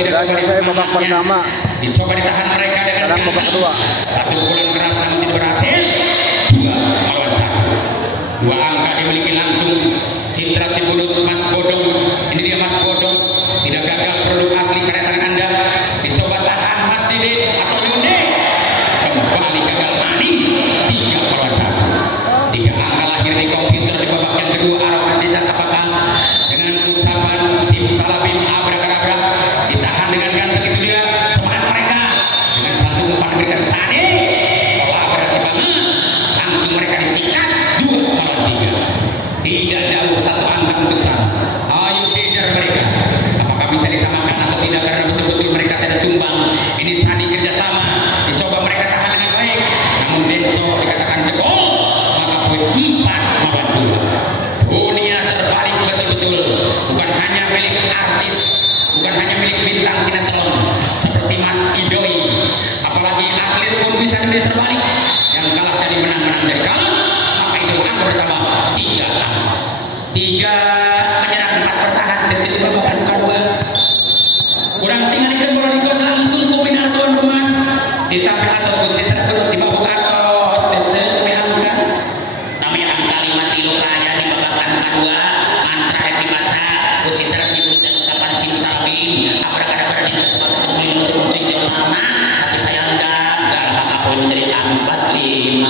tidak kembali babak pertama. Dicoba ditahan mereka dengan sekarang babak kedua. Satu pukulan keras namun tidak berhasil. 2 melawan 1. 2 angka dimiliki langsung Citra Cibunut Mas Bodong. Ini dia Mas Bodong. Tidak gagal produk asli karya tangan Anda. Dicoba tahan Mas Didi atau Yuni. Kembali gagal maning. 3 melawan 1. 3 angka lahir di komputer di babak yang kedua. Arah kandidat apakah dengan ucapan simsalabim abrakadabra ditahan dengan ganteng itu dia. Semangat mereka dengan satu umpan berikan Sani. Wah berhasil banget. Langsung mereka disikat 2 melawan 3. Tidak jauh satu angka untuk sana. Ayo kejar mereka. Apakah bisa disamakan atau tidak karena betul-betul mereka tidak tumbang. Ini Sani kerjasama. Dicoba mereka tahan dengan baik. Namun Denso dikatakan jebol. Maka poin 4 melawan 2. Dunia terbalik betul-betul. Bukan hanya milik artis, bukan hanya milik bintang sinetron seperti Mas Idoi. Apalagi atlet pun bisa menjadi terbalik. Yang kalah jadi menang, menang jadi kalah. Maka itu angka pertama 3 angka. 3 menyerang 4 bertahan. Jadi babak kedua. Kurang tinggal ikan bola di kos langsung kombinasi tuan rumah. Ditampil atas kunci terburuk di babak atas. Jadi angka. Namanya angka 5 kilo kaya di babak kedua. Mantra yang dibaca kunci terburuk dan ucapan simsalabim. Abrakadabra di tempat ketemu muncul-muncul di lama. Tapi sayang gagal. Maka poin menjadi 4-5.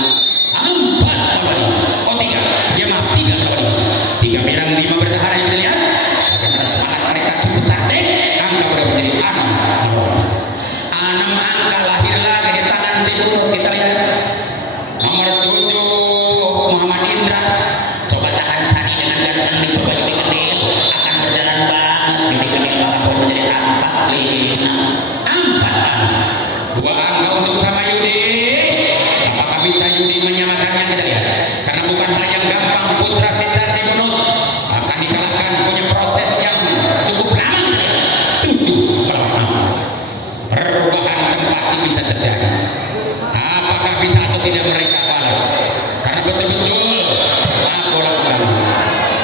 4 kembali. Oh 3. Ya maaf 3 kembali. 3 merang 5 bertahan yang kita lihat. Bagaimana semangat mereka cukup cantik. Angka sudah menjadi 6 angka lahir lagi di tangan Cibunut. Kita lihat nomor 7 Muhammad Indra. Coba tahan Sani dengan ganteng. Dicoba Yudi Kedil. Akan berjalan banget Yudi Kedil. Maka poin menjadi 4-5. 4 2 angka untuk sama Yudi. Apakah bisa Yudi menyamakannya? Kita lihat. Karena bukan hal yang gampang. Putra Citra Cibunut akan dikalahkan, punya proses yang cukup lama. 7 melawan 6. Perubahan tempat bisa terjadi. Apakah bisa atau tidak mereka balas? Karena betul-betul bola kembali.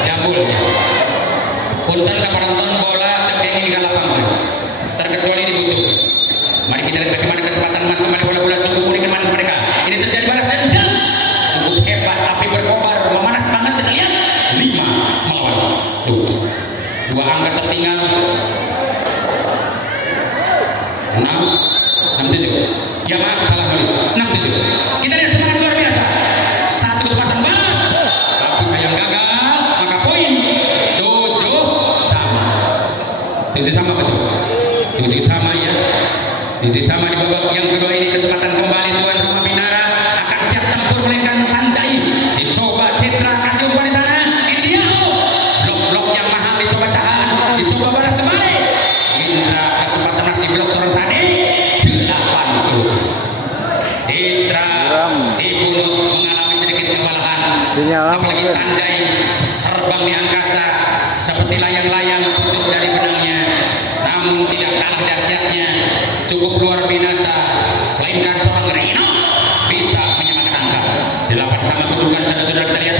Jambulnya. Punten ke penonton bola terkenging di lapangan. Terkecuali dibutuhkan. Mari kita lihat bagaimana kesempatan Mas kembali bola-bola cukup unik kemana mereka. Ini terjadi balas dendam. Cukup hebat tapi berkobar memanas banget. Kita lihat 5 melawan 7. 2 angka tertinggal. 6 7. Ya maaf salah nulis. 6 7. Kita lihat semangat luar biasa. Satu kesempatan balas. Tapi sayang gagal. Maka poin 7 sama. 7 sama betul. 7 sama ya. 7 sama di babak yang kedua ini. Kesempatan kembali tuan rumah Binara akan siap tempur melainkan Sanjay. Dicoba Citra kasih umpan di sana. Ini dia. Blok-blok yang mahal dicoba tahan. Dicoba balas kembali. Indra kesempatan masih blok seorang Sani. 80. Citra Cibunut mengalami sedikit kewalahan. Apalagi Sanjay terbang di angkasa seperti layang-layang putus dari benangnya. Namun tidak kalah dahsyatnya. Cukup luar biasa. Melainkan seorang Rino bisa menyamakan angka. 8 sama kedudukan saudara-saudara. Kita lihat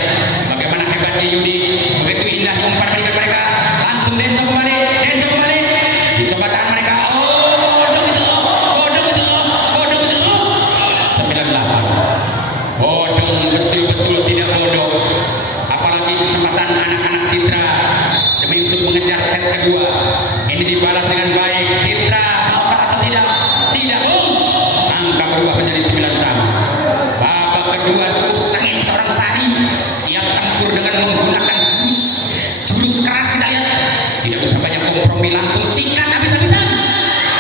bagaimana hebatnya Yudi. Begitu indah umpan berikan mereka. Langsung Denso kembali. Denso kembali. Dicoba tahan mereka. Bodong itu loh. 98. Bodong betul-betul tidak bodoh. Apalagi kesempatan anak-anak Citra demi untuk mengejar set kedua. Ini dibalas dengan baik. Citra maukah atau tidak? Tidak. Angka berubah menjadi 9 sama. Babak kedua cukup sengit seorang Sani. Siap tempur dengan menggunakan jurus keras. Kita lihat. Tidak usah banyak kompromi, langsung sikat habis-habisan.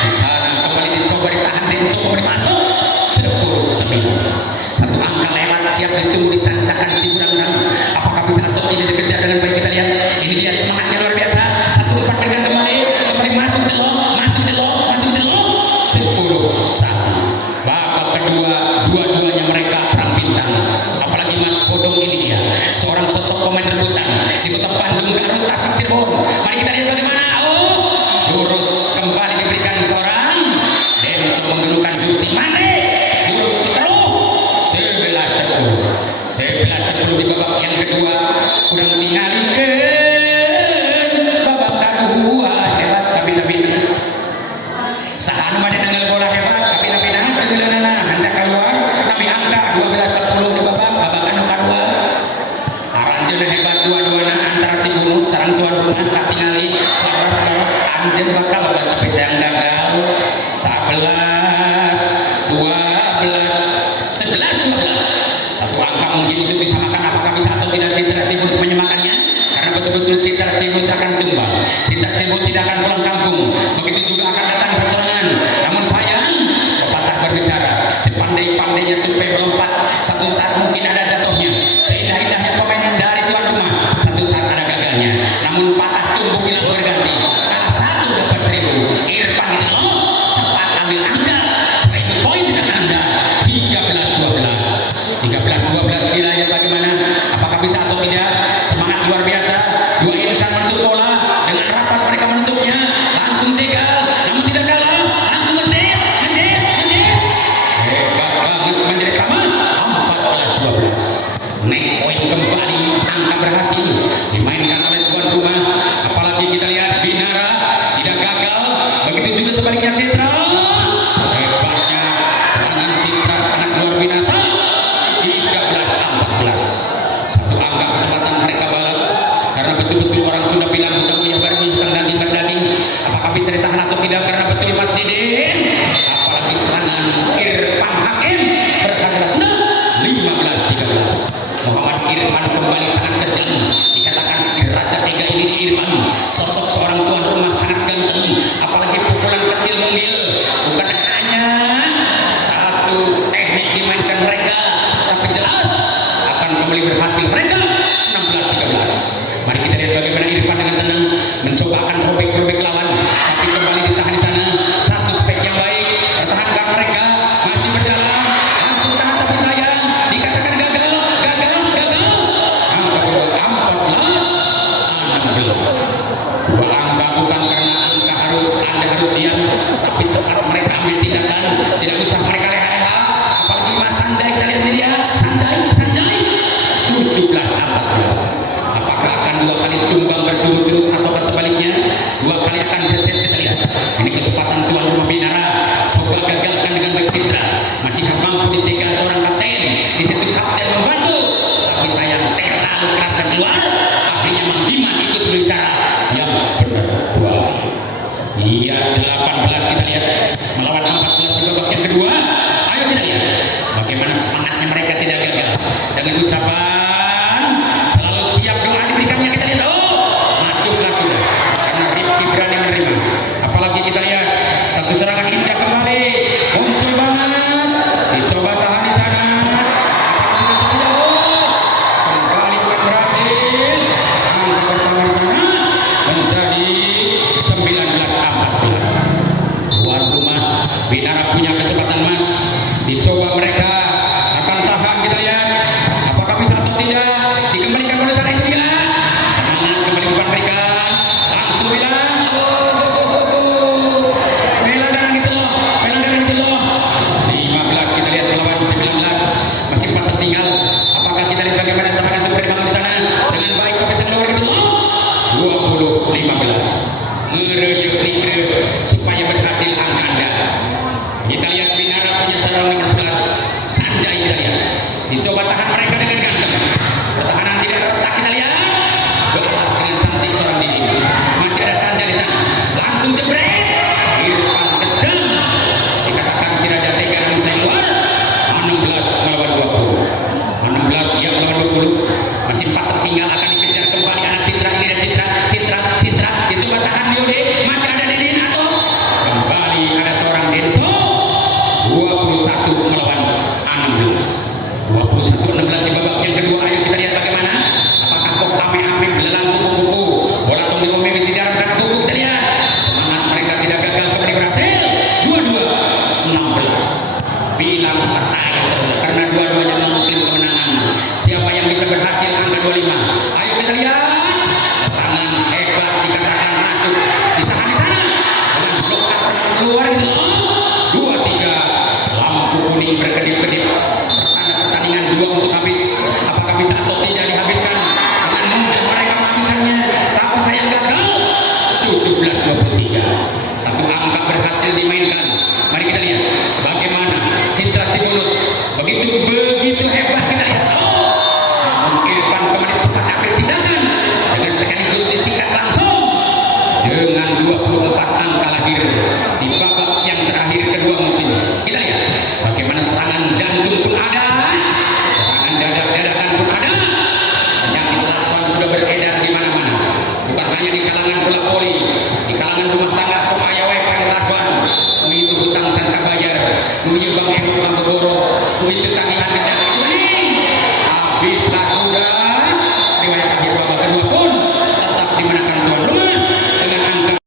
Di sana kembali dicoba ditahan. Denso kembali masuk. 10-9. Satu angka lewat siap ditunggu ditancakan Cibunut. Apakah bisa atau tidak dikejar dengan baik? Kita lihat. Ini dia semangatnya luar biasa. Satu umpan berikan kembali masuk di lo. 10-1. Babak kedua dua-duanya mereka perang bintang. Apalagi Mas Bodong ini dia seorang sosok pemain rebutan di kota Bandung, Garut, Tasik, Cirebon. Mari kita lihat bagaimana. Jurus kembali diberikan seorang Denso menggunakan jurus Mane. Jurus terus 11-10 di babak yang kedua. Kurang tinggalkan babak kedua. Hebat tapi sudah dalam, langsung ngedes. Hebat banget menjadi pertama 14-12. Naik poin kembali, angka berhasil dimainkan oleh tuan rumah. Apalagi kita lihat Binara tidak gagal, begitu juga sebaliknya Citra. Hebatnya serangan Citra sangat luar biasa. 13-14. Satu angka kesempatan mereka balas karena betul-betul orang sudah bilang udah punya baru berdaging. Apakah bisa ditahan atau tidak, karena betul Mas Didin. Apalagi serangan Irfan Hakim berhasil sudah 15-13. Muhammad Irfan kembali sangat kejam. Dikatakan si Raja Tiga ini Irfan, sosok seorang tuan rumah sangat ganteng. Apalagi pukulan kecil mungil, bukan hanya satu teknik dimainkan mereka, tapi jelas akan kembali berhasil mereka 16-13. Mari kita lihat bagaimana Irfan dengan tenang mencoba akan robek lawan, tapi kembali ditahan di sana. Satu spek yang baik, pertahankan mereka, masih berjalan, langsung tahan tapi sayang dikatakan gagal. Angka kedua 14-16. Dua angka bukan karena angka Anda harus diam, tapi cepat mereka ambil tindakan, tidak usah mereka leha-leha. Apalagi Mas Sanjay, kita lihat dia Sanjay 17-14. Apakah akan dua kali tumbang berturut-turut ataukah sebaliknya dua kali akan berset? Kita lihat ini kesempatan tuan rumah Binara, coba gagalkan dengan baik Citra, masih mampu dicegal seorang kapten. Di situ kapten membantu, tapi sayang terlalu keras dan keluar. Akhirnya Mang Diman ikut berbicara yang benar. Wah, iya 18 kita lihat melawan 14 di babak yang kedua. Ayo kita lihat bagaimana semangatnya mereka tidak gagal dengan ucapan selalu siap doa diberikannya. Kita lihat, masuklah sudah, karena Rifki berani menerima. Apalagi kita lihat satu serangan indah kembali muncul banget, dicoba tahan di sana. Kembali bukan berhasil. Angka pertama di sana menjadi 19-14. Tuan rumah Binara punya kesempatan emas, dicoba mereka akan tahan. Kita lihat apakah bisa atau tidak, dikembalikan oleh sana. Itu dia semangat kembali bukan berikan, langsung bilang bela dengan gitu loh. 15 kita lihat melawan 19, masih 4 tertinggal. Apakah kita lihat bagaimana serangan super dibangun di sana dengan baik kepesan luar gitu loh. 20-15 ngerenyek supaya berhasil angka Anda. Kita lihat Binara punya seorang nomor 11 Sanjay. Kita lihat dicoba tahan mereka dengan ganteng, pertahanan tidak retak. Kita lihat balas dengan cantik seorang Didi. Masih ada Sanjay di sana, langsung jebret. Irfan kejam, dikatakan si Raja Tega namun saya luar. 16 melawan 20. 16 ya melawan 20. Masih 4 tertinggal, akan dikejar kembali anak Citra. Ini ada Citra dicoba tahan Yode. Masih ada Didin atau kembali ada seorang Denso. 21 melawan 16. 21-16 di babak yang kedua. Ayo kita lihat bagaimana. Apakah kok ame-ame belalang kuku-kuku, bola tong di misi diarahkan kuku. Kita lihat semangat mereka tidak gagal, kembali berhasil. 22-16. Bilang partai karena dua-duanya mengklaim kemenangan. Siapa yang bisa berhasil angka 25? Ayo kita lihat. Serangan hebat dikatakan masuk, ditahan di sana dengan blokan keluar gitu. 2-3 lampu kuning berkedip-kedip, pertanda pertandingan 2 untuk habis. Apakah bisa atau tidak dihabiskan? Dengan mudah mereka menghabiskannya, tapi sayang gagal. 17-23. Satu angka berhasil dimainkan